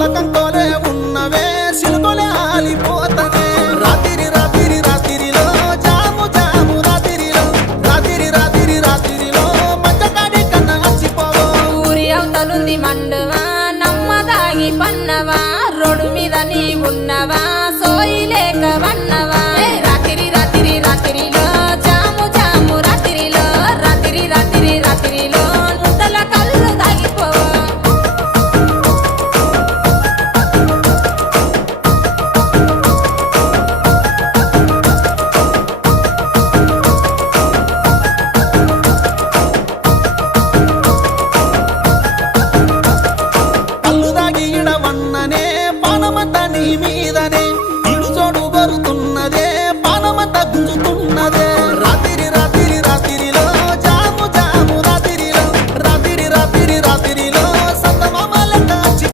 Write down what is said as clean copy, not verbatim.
పలకంతోలే ఉన్నవే సిలుకొలే ఆలిపోతనే రాత్రి రాత్రి రాత్రిలో జాము జాము రాత్రిలో రాత్రి రాత్రి రాత్రిలో మంచకాడి కన్న అచ్చిపోవో ఊరి అవతలుంది మండువా నమ్మదాగి పన్నవా రోడ్డు మీద నీ ఉన్నవా